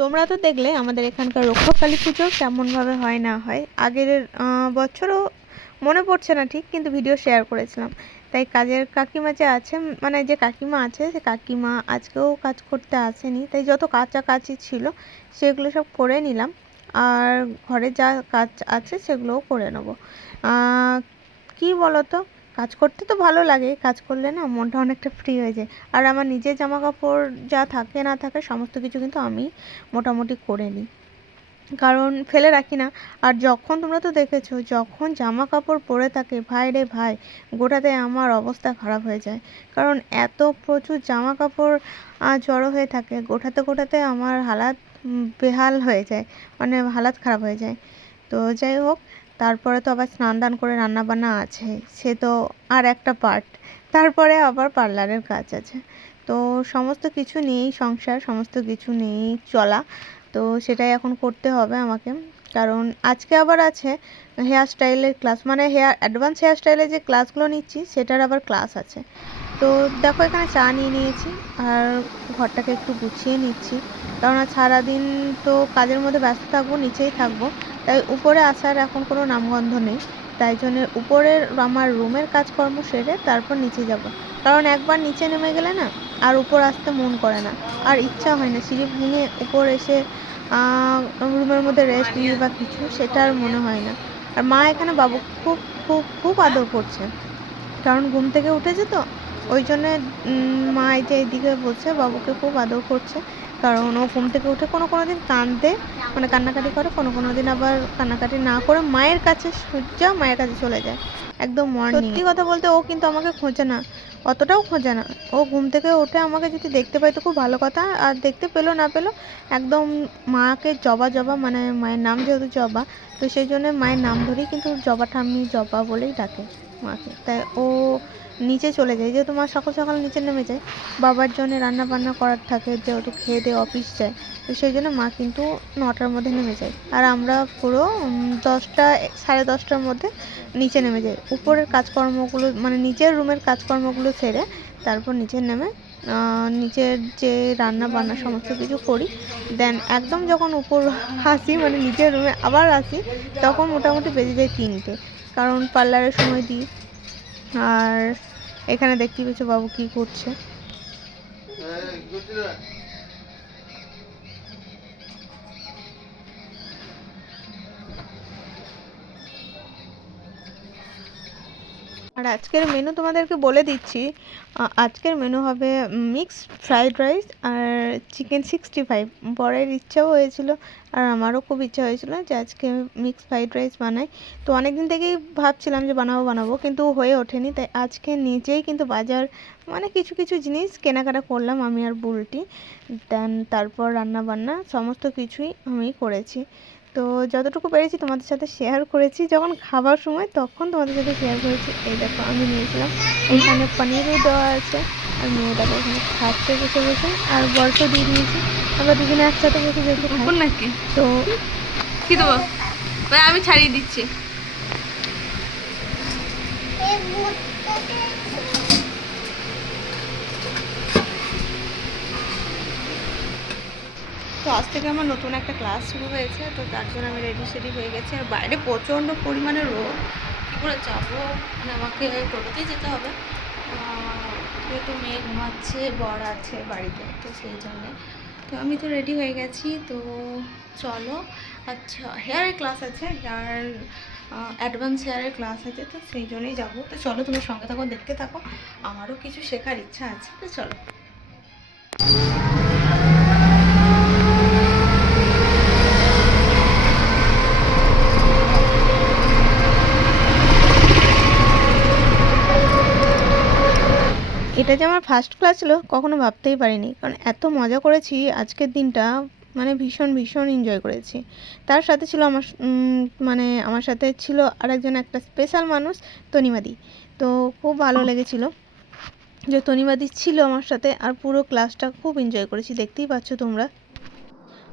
তোমরা তো দেখলে আমাদের এখানকার রক্ষক কালী পুজো কেমনভাবে হয় না হয়। আগের বছরও মনে পড়ছে না ঠিক, কিন্তু ভিডিও শেয়ার করেছিলাম। তাই কাজের কাকিমা যে আছে মানে যে কাকিমা আছে, সে কাকিমা আজকেও কাজ করতে আসেনি। তাই যত কাছাকাছি ছিল, সেগুলো সব করে নিলাম। আর ঘরে যা কাজ আছে, সেগুলোও করে নেব। কি বলতো? কাজ করতে তো ভালো লাগে, কাজ করলে না মনটা অনেকটা ফ্রি হয়ে যায়। আর আমার নিজের জামা কাপড় যা থাকে না থাকে সমস্ত কিছু কিন্তু আমি মোটামুটি করে নিই। কারণ ফেলে রাখি না। আর যখন তোমরা তো দেখেছ, যখন জামা কাপড় পরে থাকে, ভাই রে ভাই, গোটাতে আমার অবস্থা খারাপ হয়ে যায়। কারণ এত প্রচুর জামা কাপড় জড়ো হয়ে থাকে, গোটাতে গোটাতে আমার হালাত বেহাল হয়ে যায়। মানে হালাত খারাপ হয়ে যায়। তো যাই হোক তারপরে তো আবার স্নান দান করে রান্না বান্না আছে, সে তো আর একটা পার্ট তারপরে আবার পার্লারের কাজ আছে। তো সমস্ত কিছু নিয়েই সংসার, সমস্ত কিছু নিয়েই চলা। তো সেটাই এখন করতে হবে আমাকে। কারণ আজকে আবার আছে হেয়ার স্টাইলের ক্লাস মানে হেয়ার অ্যাডভান্স হেয়ার স্টাইলের যে ক্লাসগুলো নিচ্ছি, সেটার আবার ক্লাস আছে। তো দেখো এখানে চা নিয়ে নিয়েছি, আর ঘরটাকে একটু গুছিয়ে নিচ্ছি। কারণ সারাদিন তো কাজের মধ্যে ব্যস্ত থাকব, নিচেই থাকব। তাই উপরে আসার এখন কোনো নামগন্ধ নেই। তাই জন্য উপরের আমার রুমের কাজকর্ম সেরে তারপর নিচে যাব। কারণ একবার নিচে নেমে গেলে না, আর উপর আসতে মন করে না। আর ইচ্ছা হয় না, সিঁড়ি ভেঙে উপর এসে রুমের মধ্যে রেস্ট নিয়ে বা কিছু, সেটা আর মনে হয় না। আর মা এখানে বাবু খুব খুব খুব আদর করছে। কারণ ঘুম থেকে উঠেছে তো, ওই জন্যে মা এই যে এইদিকে বসে বাবুকে খুব আদর করছে। কারণ ও ঘুম থেকে উঠে কোনো কোনো দিন কাঁদে মানে কান্নাকাটি করে, কোনো কোনো দিন আবার কান্নাকাটি না করে মায়ের কাছে সূর্যা মায়ের কাছে চলে যায়, একদম মর্নিং সত্যি কথা বলতে ও কিন্তু আমাকে খোঁজে না, অতটাও খোঁজে না। ও ঘুম থেকে উঠে আমাকে যদি দেখতে পাই তো খুব ভালো কথা, আর দেখতে পেল না পেল, একদম মাকে জবা জবা মানে মায়ের নাম যেহেতু জবা, তো সেই জন্য মায়ের নাম ধরেই কিন্তু জবা ঠাম্মি জবা বলেই ডাকে মাকে। তাই ও নিচে চলে যায়, যেহেতু মা সকাল সকাল নিচে নেমে যায়, বাবার জন্য রান্না বান্না করার থাকে, যেহেতু খেয়ে দিয়ে অফিস যায়, তো সেই জন্য মা কিন্তু নটার মধ্যে নেমে যায়। আর আমরা পুরো দশটা, সাড়ে দশটার মধ্যে নিচে নেমে যাই। উপরের কাজকর্মগুলো মানে নিচের রুমের কাজকর্মগুলো সেরে তারপর নিচে নেমে নিচের যে রান্না বান্না সমস্ত কিছু করি। দেন একদম যখন উপর আসি মানে নিচের রুমে আবার আসি, তখন মোটামুটি বেজে যায় তিনটে। কারণ পার্লারের সময় দিই। আর এখানে দেখতে পেয়েছ বাবু কি করছে? আর আজকের মেনু তোমাদেরকে বলে দিচ্ছি আজকের মেনু হবে মিক্স ফ্রাইড রাইস আর চিকেন সিক্সটি ফাইভ বরের ইচ্ছাও হয়েছিল আর আমারও খুব ইচ্ছা হয়েছিল যে আজকে মিক্স ফ্রাইড রাইস বানাই। তো অনেক দিন থেকেই ভাবছিলাম যে বানাবো বানাবো, কিন্তু হয়ে ওঠেনি। তাই আজকে নিজেই কিন্তু বাজার মানে কিছু কিছু জিনিস কেনাকাটা করলাম আমি আর বুলটি। দেন তারপর রান্না বান্না সমস্ত কিছুই আমি করেছি। তো যতটুকু পেরেছি তোমাদের সাথে শেয়ার করেছি যখন খাবার সময় তখন তোমাদের সাথে শেয়ার করেছি। এই দেখো আমি নিয়েছিলাম এখানে পনিরও দেওয়া আছে আর মেয়ে দেখো এখানে খাচ্ছে বসে বসে আর বরফ দিয়ে দিয়েছি। আমরা দুজনে একসাথে বসে যেহেতু খাই। নাকি? তো কি দেবো? আমি ছাড়িয়ে দিচ্ছি। তো আজ থেকে আমার নতুন একটা ক্লাস শুরু হয়েছে, তো তার জন্য আমি রেডি সেডি হয়ে গেছি। আর বাইরে প্রচণ্ড পরিমাণে রোদ। কী করে যাব? মানে আমাকে টোটোতেই যেতে হবে। যেহেতু মেয়ে ঘুমাচ্ছে, বর আছে বাড়িতে, তো সেই জন্যে। তো আমি তো রেডি হয়ে গেছি, তো চলো। আচ্ছা হেয়ারের ক্লাস আছে হেয়ার অ্যাডভান্স হেয়ারের ক্লাস আছে, তো সেই জন্যই যাব। তো চলো, তুমি সঙ্গে থাকো, দেখতে থাকো। আমারও কিছু শেখার ইচ্ছা আছে, তো চলো। এটা যে আমার ফার্স্ট ক্লাস ছিল কখনো ভাবতেই পারিনি। কারণ এত মজা করেছি আজকের দিনটা মানে ভীষণ ভীষণ এনজয় করেছি। তার সাথে ছিল আমার মানে আমার সাথে ছিল আরেকজন একটা স্পেশাল মানুষ তনিমাদি। তো খুব ভালো লেগেছিল যে তনিমাদি ছিল আমার সাথে আর পুরো ক্লাসটা খুব এনজয় করেছি। দেখতেই পাচ্ছ তোমরা।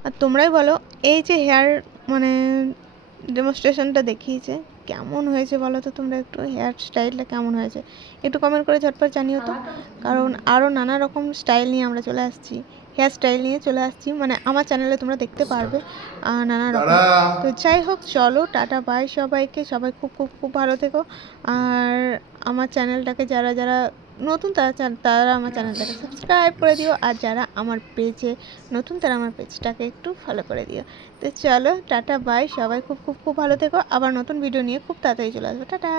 আর তোমরাই বলো এই যে হেয়ার মানে ডেমনস্ট্রেশনটা দেখিয়েছে কেমন হয়েছে বলো তো? তোমরা একটু হেয়ার স্টাইলটা কেমন হয়েছে? একটু কমেন্ট করে ঝটপট জানিও তো। কারণ আরও নানা রকম স্টাইল নিয়ে আমরা চলে আসছি। হেয়ার স্টাইল নিয়ে চলে আসছি। মানে আমার চ্যানেলে তোমরা দেখতে পারবে আহ, নানা রকম। তো যাই হোক চলো টাটা বাই সবাইকে। সবাই খুব খুব খুব ভালো থেকো। আর আমার চ্যানেলটাকে যারা যারা নতুন তারা তারা আমার চ্যানেলটাকে সাবস্ক্রাইব করে দিও। আর যারা আমার পেজে নতুন, তারা আমার পেজটাকে একটু ফলো করে দিও। তো চলো, টাটা বাই সবাই খুব খুব খুব ভালো থেকো। আবার নতুন ভিডিও নিয়ে খুব তাড়াতাড়ি চলে আসব। টাটা!